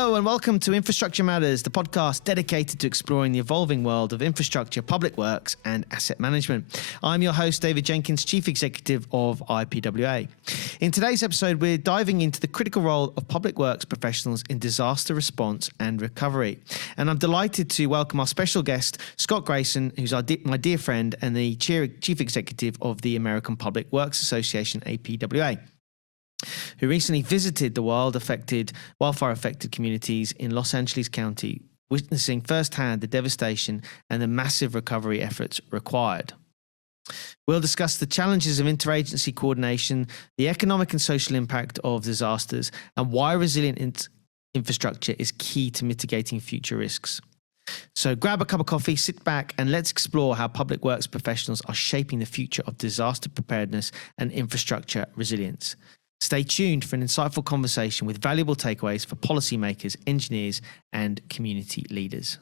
Hello and welcome to Infrastructure Matters, the podcast dedicated to exploring the evolving world of infrastructure, public works and asset management. I'm your host, David Jenkins, Chief Executive of IPWA. In today's episode, we're diving into the critical role of public works professionals in disaster response and recovery. And I'm delighted to welcome our special guest, Scott Grayson, who's my dear friend and the Chief Executive of the American Public Works Association, APWA, who recently visited the wildfire-affected communities in Los Angeles County, witnessing firsthand the devastation and the massive recovery efforts required. We'll discuss the challenges of interagency coordination, the economic and social impact of disasters, and why resilient infrastructure is key to mitigating future risks. So grab a cup of coffee, sit back, and let's explore how public works professionals are shaping the future of disaster preparedness and infrastructure resilience. Stay tuned for an insightful conversation with valuable takeaways for policymakers, engineers, and community leaders.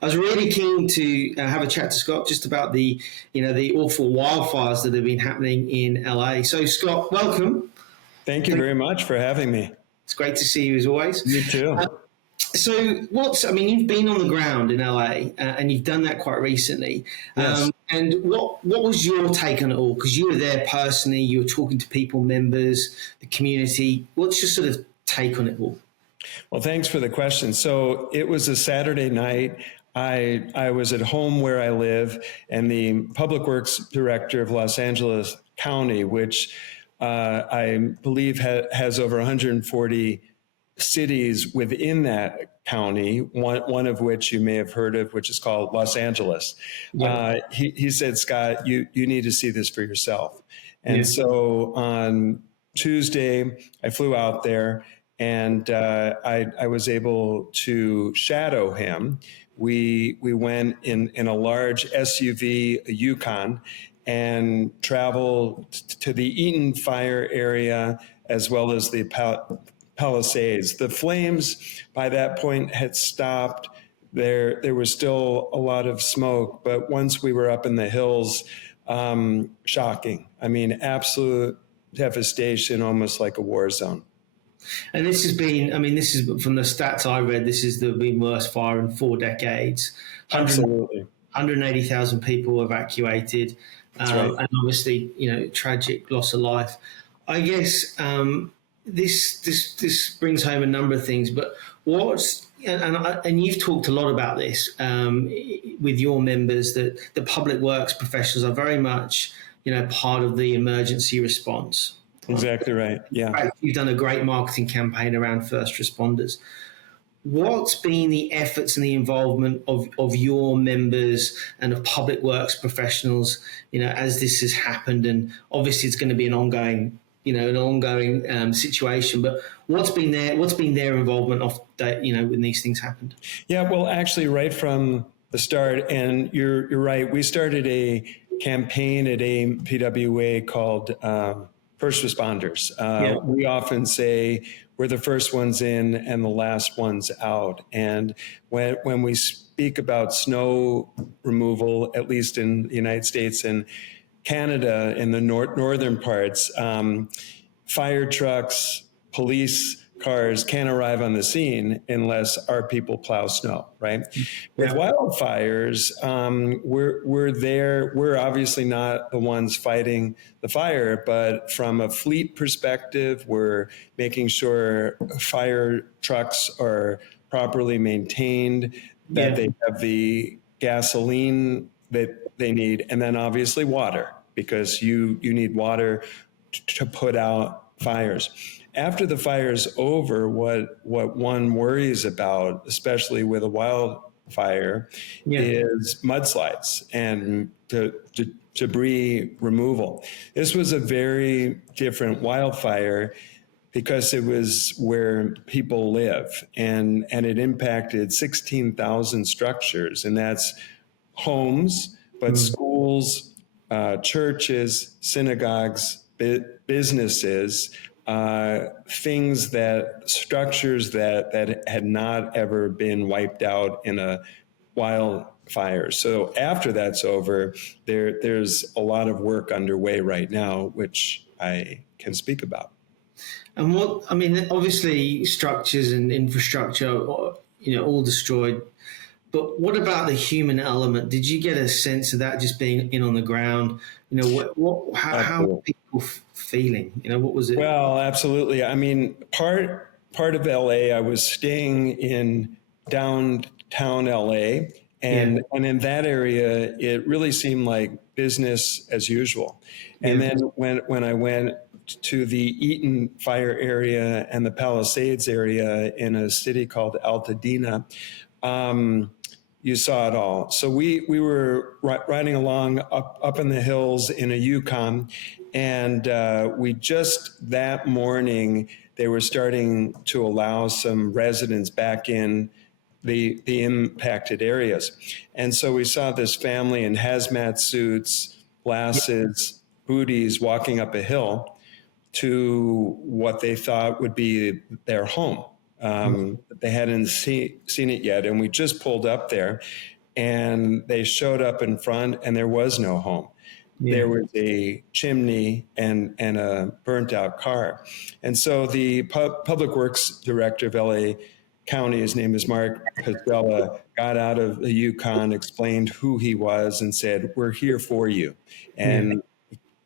I was really keen to have a chat to Scott just about the awful wildfires that have been happening in LA. So, Scott, welcome. Thank you very much for having me. It's great to see you as always. You too. You've been on the ground in LA and you've done that quite recently. Yes. And what was your take on it all? Because you were there personally, you were talking to people, members, the community. What's your sort of take on it all? Well, thanks for the question. So it was a Saturday night. I was at home where I live, and the Public Works Director of Los Angeles County, which I believe has over 140 cities within that county, one of which you may have heard of, which is called Los Angeles. Yeah. He said, Scott, you need to see this for yourself. And so on Tuesday, I flew out there and I was able to shadow him. We went in a large SUV, a Yukon, and traveled to the Eaton fire area as well as the Palisades. The flames by that point had stopped. There was still a lot of smoke, but once we were up in the hills, shocking. I mean, absolute devastation, almost like a war zone. And this is from the stats I read, this is the worst fire in 4 decades. Absolutely. 180,000 people evacuated. That's right. And obviously, tragic loss of life. I guess, This brings home a number of things, but and you've talked a lot about this with your members, that the public works professionals are very much part of the emergency response. Exactly right. Yeah, in fact, you've done a great marketing campaign around first responders. What's been the efforts and the involvement of your members and of public works professionals, as this has happened? And obviously, it's going to be an ongoing situation, but what's been their involvement of that, when these things happened? Yeah, well, actually, right from the start, and you're right, we started a campaign at APWA called First Responders. We often say we're the first ones in and the last ones out. And when we speak about snow removal, at least in the United States and Canada, in the northern parts, fire trucks, police cars can't arrive on the scene unless our people plow snow, right? Yeah. With wildfires, we're there. We're obviously not the ones fighting the fire, but from a fleet perspective, we're making sure fire trucks are properly maintained, that they have the gasoline that they need, and then obviously water, because you need water to put out fires. After the fire's over, what one worries about, especially with a wildfire, is mudslides and debris removal. This was a very different wildfire because it was where people live, and it impacted 16,000 structures, and that's homes, but schools, churches, synagogues, businesses, structures that had not ever been wiped out in a wildfire. So after that's over, there's a lot of work underway right now, which I can speak about. And obviously structures and infrastructure, all destroyed. But what about the human element? Did you get a sense of that just being in on the ground? How were people feeling? What was it? Well, absolutely. I mean, part of LA, I was staying in downtown LA, and in that area, it really seemed like business as usual. And then when I went to the Eaton fire area and the Palisades area in a city called Altadena, you saw it all. So we were riding along up in the hills in a Yukon, and we just that morning, they were starting to allow some residents back in the impacted areas. And so we saw this family in hazmat suits, glasses, booties, walking up a hill to what they thought would be their home. They hadn't seen it yet. And we just pulled up there, and they showed up in front, and there was no home. There was a chimney and a burnt out car. And so the Public Works director of LA County, his name is Mark Pizzella, got out of the Yukon, explained who he was, and said, "We're here for you," and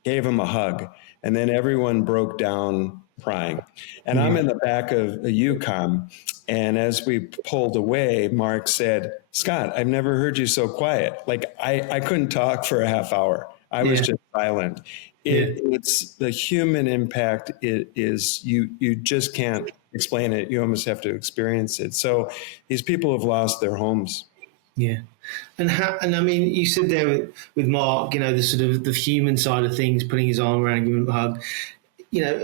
gave him a hug. And then everyone broke down crying. And I'm in the back of the Yukon, and as we pulled away, Mark said, "Scott, I've never heard you so quiet." Like I couldn't talk for a half hour. I was just silent. It's the human impact. It is you just can't explain it. You almost have to experience it. So these people have lost their homes. Yeah. And I mean, you said there with Mark, the sort of the human side of things, putting his arm around, giving him a hug.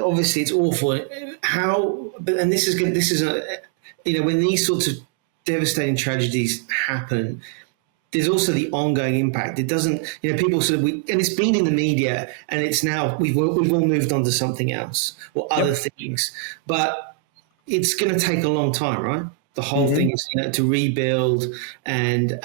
Obviously it's awful. And this is when these sorts of devastating tragedies happen, there's also the ongoing impact. It doesn't, people and it's been in the media, and it's now we've all moved on to something else or other things, but it's going to take a long time, right? The whole thing is to rebuild and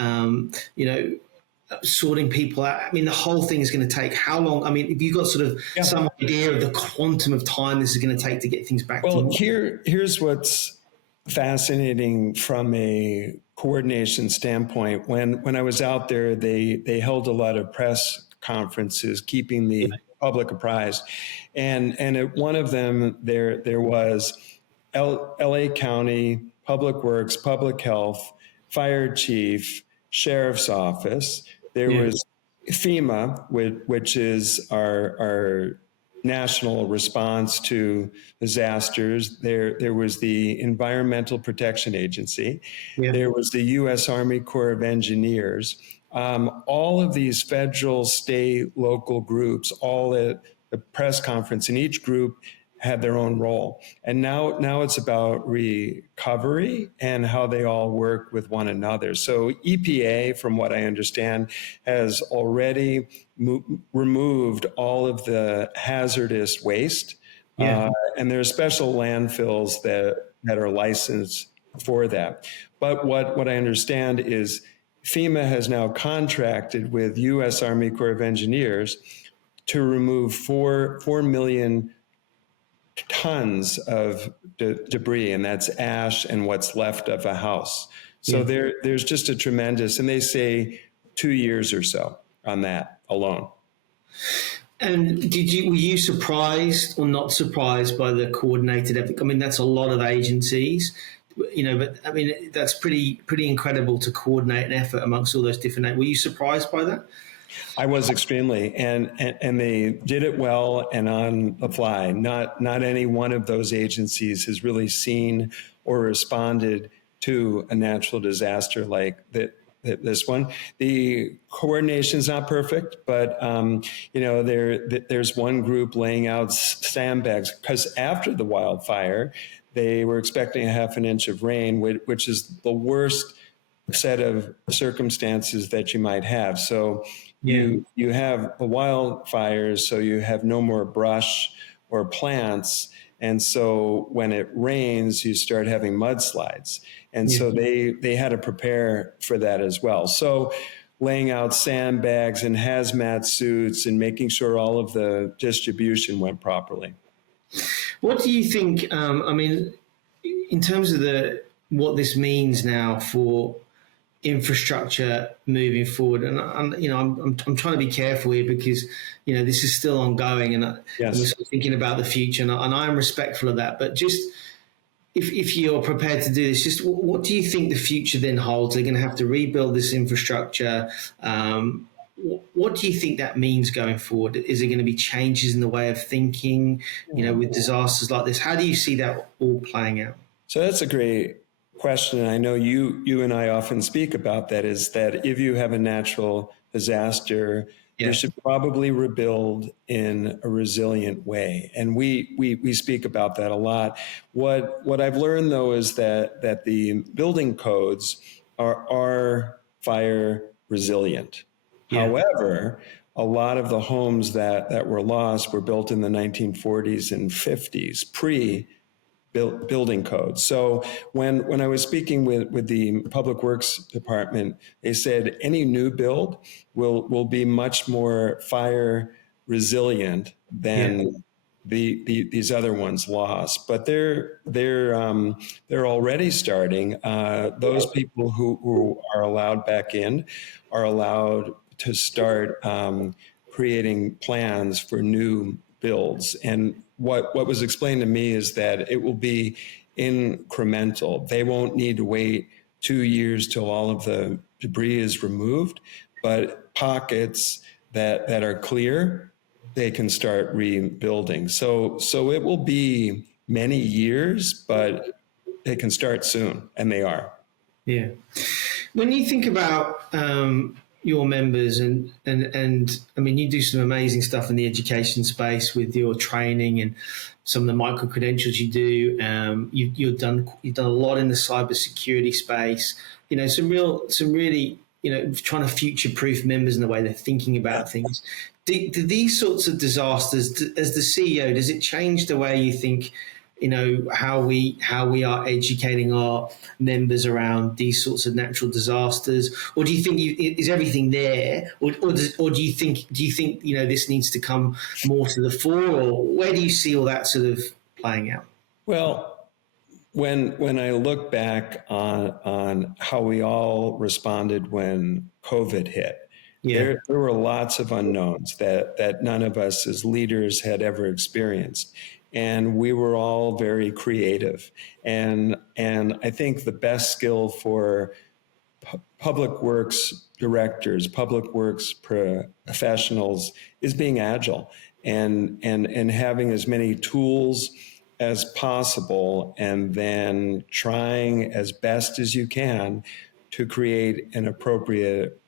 sorting people out. I mean, the whole thing is going to take how long? I mean, have you got sort of some idea of the quantum of time this is going to take to get things back? Well, here's what's fascinating from a coordination standpoint. When I was out there, they held a lot of press conferences, keeping the public apprised, and at one of them there was LA County, Public Works, Public Health, Fire Chief, Sheriff's Office. There was FEMA, which is our national response to disasters. There was the Environmental Protection Agency. There was the U.S. Army Corps of Engineers. All of these federal, state, local groups, all at the press conference, and each group had their own role. And now it's about recovery and how they all work with one another. So EPA, from what I understand, has already removed all of the hazardous waste. And there are special landfills that are licensed for that. But what I understand is FEMA has now contracted with U.S. Army Corps of Engineers to remove 4 million tons of debris, and that's ash and what's left of a house. So there's just a tremendous, and they say 2 years or so on that alone. And were you surprised or not surprised by the coordinated effort? I mean, that's a lot of agencies, but I mean, that's pretty incredible to coordinate an effort amongst all those different. Were you surprised by that? I was extremely, and they did it well and on the fly. Not any one of those agencies has really seen or responded to a natural disaster like this one. The coordination is not perfect, but there's one group laying out sandbags because after the wildfire, they were expecting a half an inch of rain, which is the worst set of circumstances that you might have. So you have the wildfires, so you have no more brush or plants. And so when it rains, you start having mudslides. And so they had to prepare for that as well. So laying out sandbags and hazmat suits and making sure all of the distribution went properly. What do you think? I mean, in terms of what this means now for infrastructure moving forward, and I'm trying to be careful here because this is still ongoing, and Yes. we're sort of thinking about the future, and I am respectful of that. But just if you're prepared to do this, just what do you think the future then holds? They're going to have to rebuild this infrastructure. What do you think that means going forward? Is there going to be changes in the way of thinking, with disasters like this? How do you see that all playing out? So that's a great question. And I know you and I often speak about that, is that if you have a natural disaster, you should probably rebuild in a resilient way. And we speak about that a lot. What I've learned, though, is that the building codes are fire resilient. Yeah. However, a lot of the homes that were lost were built in the 1940s and 50s, building codes. So when I was speaking with the Public Works Department, they said any new build will be much more fire resilient than these other ones lost. But they're already starting. Those people who are allowed back in are allowed to start creating plans for new builds. And what was explained to me is that it will be incremental. They won't need to wait 2 years till all of the debris is removed, but pockets that are clear, they can start rebuilding. So it will be many years, but they can start soon, and they are. Yeah. When you think about your members and I mean, you do some amazing stuff in the education space with your training and some of the micro credentials you do. You've done a lot in the cybersecurity space. Some really trying to future-proof members in the way they're thinking about things. Do these sorts of disasters, as the CEO, does it change the way you think? How we are educating our members around these sorts of natural disasters, or do you think is everything there, or do you think this needs to come more to the fore, or where do you see all that sort of playing out? Well, when I look back on how we all responded when COVID hit, there were lots of unknowns that none of us as leaders had ever experienced. And we were all very creative. And I think the best skill for public works directors, public works professionals is being agile and having as many tools as possible, and then trying as best as you can to create an appropriate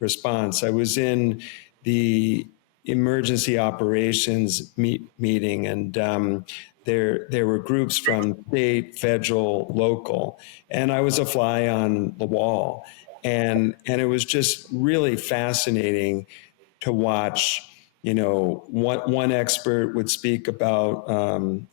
response. I was in the emergency operations meeting, and there were groups from state, federal, local, and I was a fly on the wall, and it was just really fascinating to watch. One expert would speak about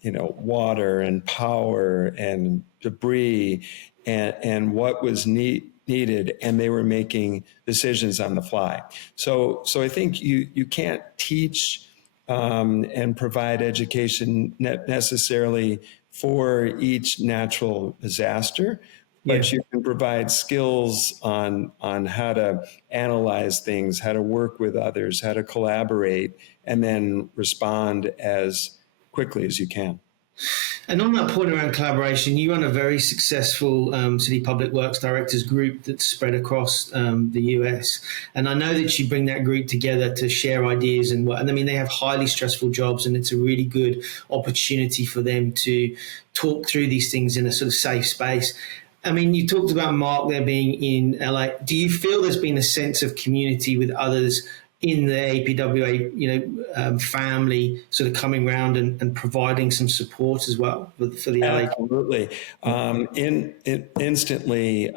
water and power and debris and what was needed, and they were making decisions on the fly. So I think you can't teach and provide education necessarily for each natural disaster, but you can provide skills on how to analyze things, how to work with others, how to collaborate, and then respond as quickly as you can. And on that point around collaboration, you run a very successful City Public Works Directors group that's spread across the US. And I know that you bring that group together to share ideas and I mean, they have highly stressful jobs, and it's a really good opportunity for them to talk through these things in a sort of safe space. I mean, you talked about Mark there being in LA. Do you feel there's been a sense of community with others in the APWA, family, sort of coming around and providing some support as well for the LA? Absolutely. Instantly,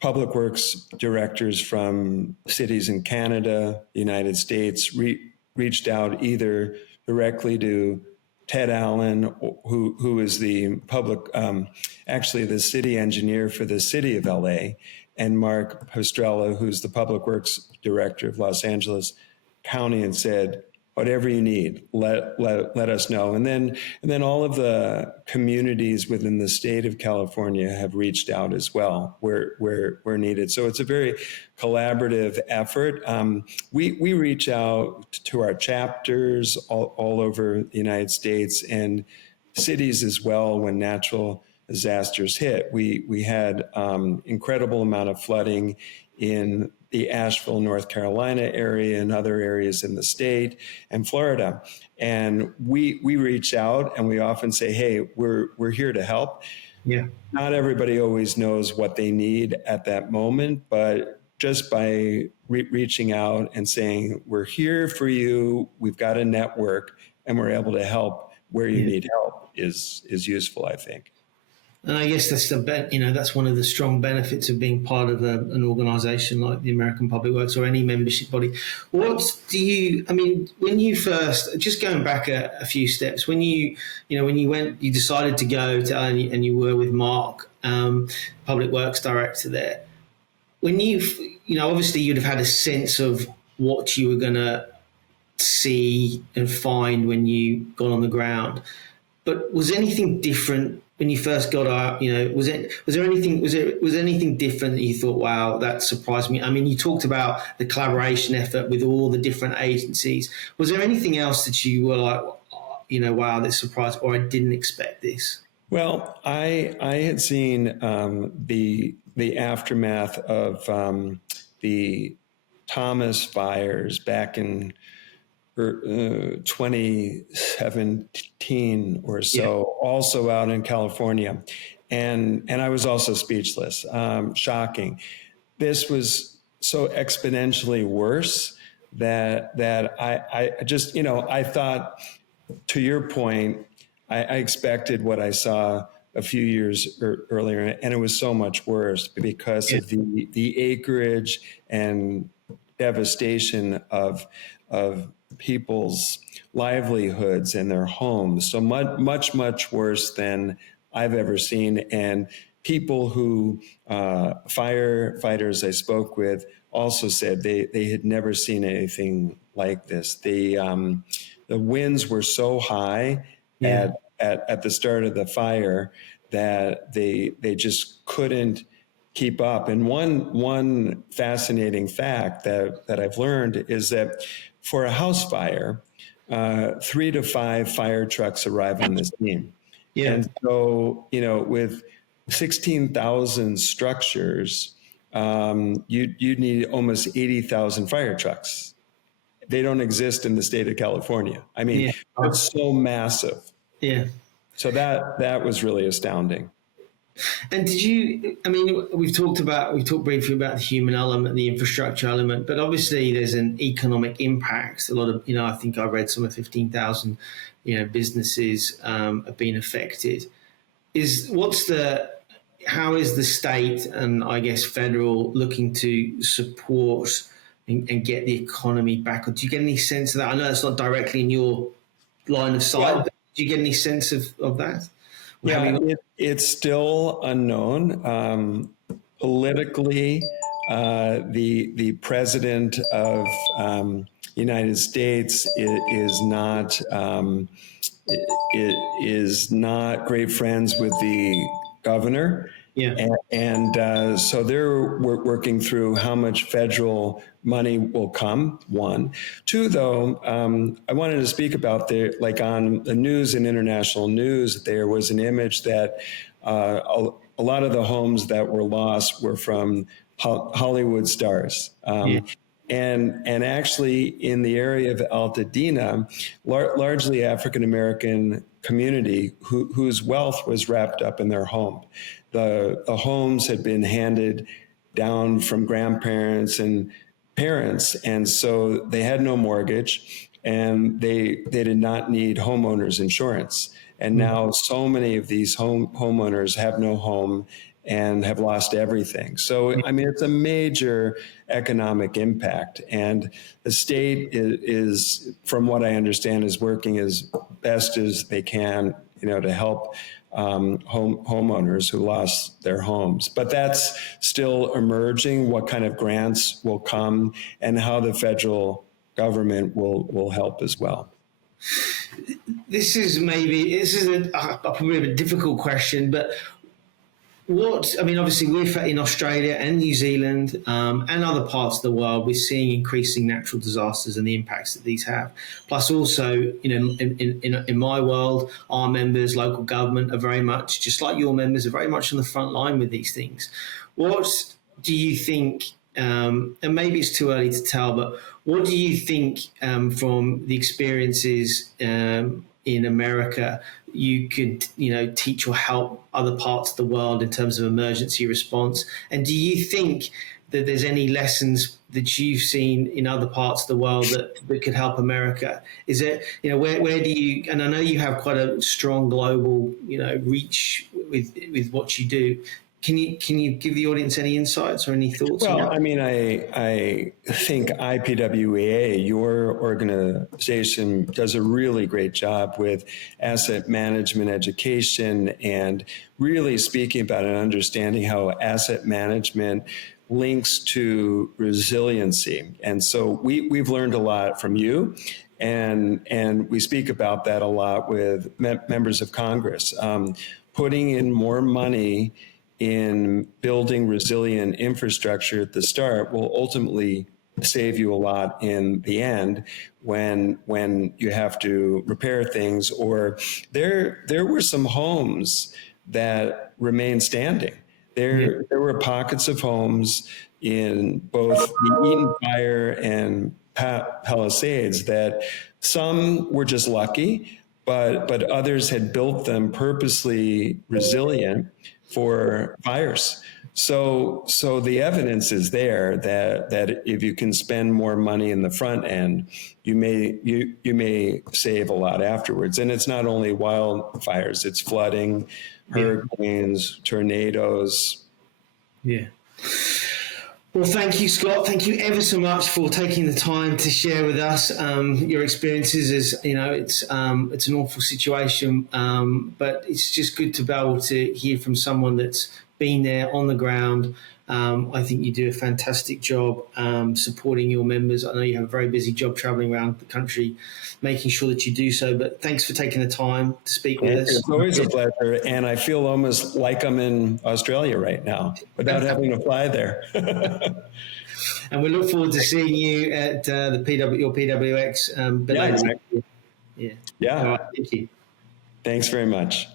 public works directors from cities in Canada, the United States, reached out either directly to Ted Allen, who is the actually the city engineer for the city of LA, and Mark Postrella, who's the public works director of Los Angeles County, and said, whatever you need, let us know. And then all of the communities within the state of California have reached out as well where needed. So it's a very collaborative effort. We reach out to our chapters all over the United States and cities as well when natural disasters hit. We had incredible amount of flooding in the Asheville, North Carolina area and other areas in the state and Florida. And we reach out and we often say, hey, we're here to help. Yeah. Not everybody always knows what they need at that moment, but just by reaching out and saying, we're here for you, we've got a network and we're able to help where you need help is useful, I think. And I guess that's that's one of the strong benefits of being part of an organisation like the American Public Works or any membership body. When you first, just going back a few steps, when you decided to go to, and you were with Mark, Public Works Director there, when obviously you'd have had a sense of what you were going to see and find when you got on the ground, but was anything different when you first got out? Was there anything different that you thought, wow, that surprised me? I mean, you talked about the collaboration effort with all the different agencies. Was there anything else that you were like, wow, this surprised, or I didn't expect this? Well, I had seen the aftermath of the Thomas fires back in 2017 or so, also out in California. And I was also speechless, shocking. This was so exponentially worse that I just, I thought, to your point, I expected what I saw a few years earlier, and it was so much worse because of the acreage and devastation of people's livelihoods and their homes. So much worse than I've ever seen. And people who, firefighters I spoke with, also said they had never seen anything like this. The winds were so high at the start of the fire that they just couldn't keep up. And one fascinating fact that I've learned is that for a house fire, 3 to 5 fire trucks arrive on the scene. Yeah. And so, with 16,000 structures, you'd need almost 80,000 fire trucks. They don't exist in the state of California. I mean, it's so massive. Yeah. So that was really astounding. And we've talked briefly about the human element, the infrastructure element, but obviously there's an economic impact. A lot of, I think I read some of 15,000, businesses have been affected. How is the state and I guess federal looking to support and get the economy back? Or do you get any sense of that? I know it's not directly in your line of sight, but do you get any sense of that? Yeah, it's still unknown. Politically, the president of United States is not great friends with the governor. Yeah. And so they're working through how much federal money will come, one. Two, though, I wanted to speak about on the news and international news, there was an image that a lot of the homes that were lost were from Hollywood stars. And actually in the area of Altadena, largely African-American community whose wealth was wrapped up in their home. The homes had been handed down from grandparents and parents, and so they had no mortgage, and they did not need homeowners insurance. And now so many of these homeowners have no home and have lost everything. So, I mean, it's a major economic impact. And the state is, from what I understand, is working as best as they can, to help homeowners who lost their homes. But that's still emerging, what kind of grants will come and how the federal government will help as well. This is probably a difficult question, but obviously we're in Australia and New Zealand and other parts of the world, we're seeing increasing natural disasters and the impacts that these have. Plus also, in my world, our members, local government are very much, just like your members, are very much on the front line with these things. What do you think, and maybe it's too early to tell, but what do you think from the experiences in America you could teach or help other parts of the world in terms of emergency response? And do you think that there's any lessons that you've seen in other parts of the world that could help America? Is it, where do you, and I know you have quite a strong global reach with what you do. Can you give the audience any insights or any thoughts? Well, I think IPWA, your organization, does a really great job with asset management education and really speaking about and understanding how asset management links to resiliency. And so we've learned a lot from you. And we speak about that a lot with members of Congress. Putting in more money in building resilient infrastructure at the start will ultimately save you a lot in the end when you have to repair things. Or there were some homes that remained standing. There were pockets of homes in both the Eaton Fire and Palisades that some were just lucky, but others had built them purposely resilient for fires. So the evidence is there that if you can spend more money in the front end, you may save a lot afterwards. And it's not only wildfires, it's flooding, hurricanes, tornadoes. Yeah. Well, thank you, Scott. Thank you ever so much for taking the time to share with us your experiences. As it's an awful situation, but it's just good to be able to hear from someone that's been there on the ground. I think you do a fantastic job supporting your members. I know you have a very busy job traveling around the country, making sure that you do so. But thanks for taking the time to speak with us. It's always a pleasure. And I feel almost like I'm in Australia right now without having to fly there. And we look forward to seeing you at your PWX. Exactly. Yeah. All right, thank you. Thanks very much.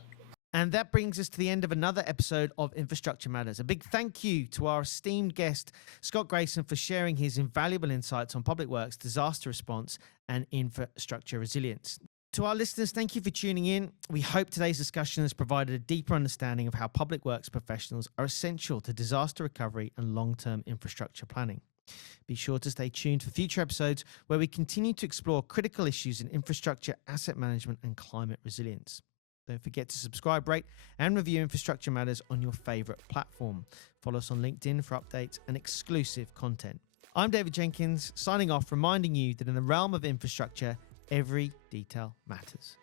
And that brings us to the end of another episode of Infrastructure Matters. A big thank you to our esteemed guest, Scott Grayson, for sharing his invaluable insights on PublicWorks, disaster response, and infrastructure resilience. To our listeners, thank you for tuning in. We hope today's discussion has provided a deeper understanding of how PublicWorks professionals are essential to disaster recovery and long-term infrastructure planning. Be sure to stay tuned for future episodes where we continue to explore critical issues in infrastructure, asset management, and climate resilience. Don't forget to subscribe, rate, and review Infrastructure Matters on your favorite platform. Follow us on LinkedIn for updates and exclusive content. I'm David Jenkins, signing off, reminding you that in the realm of infrastructure, every detail matters.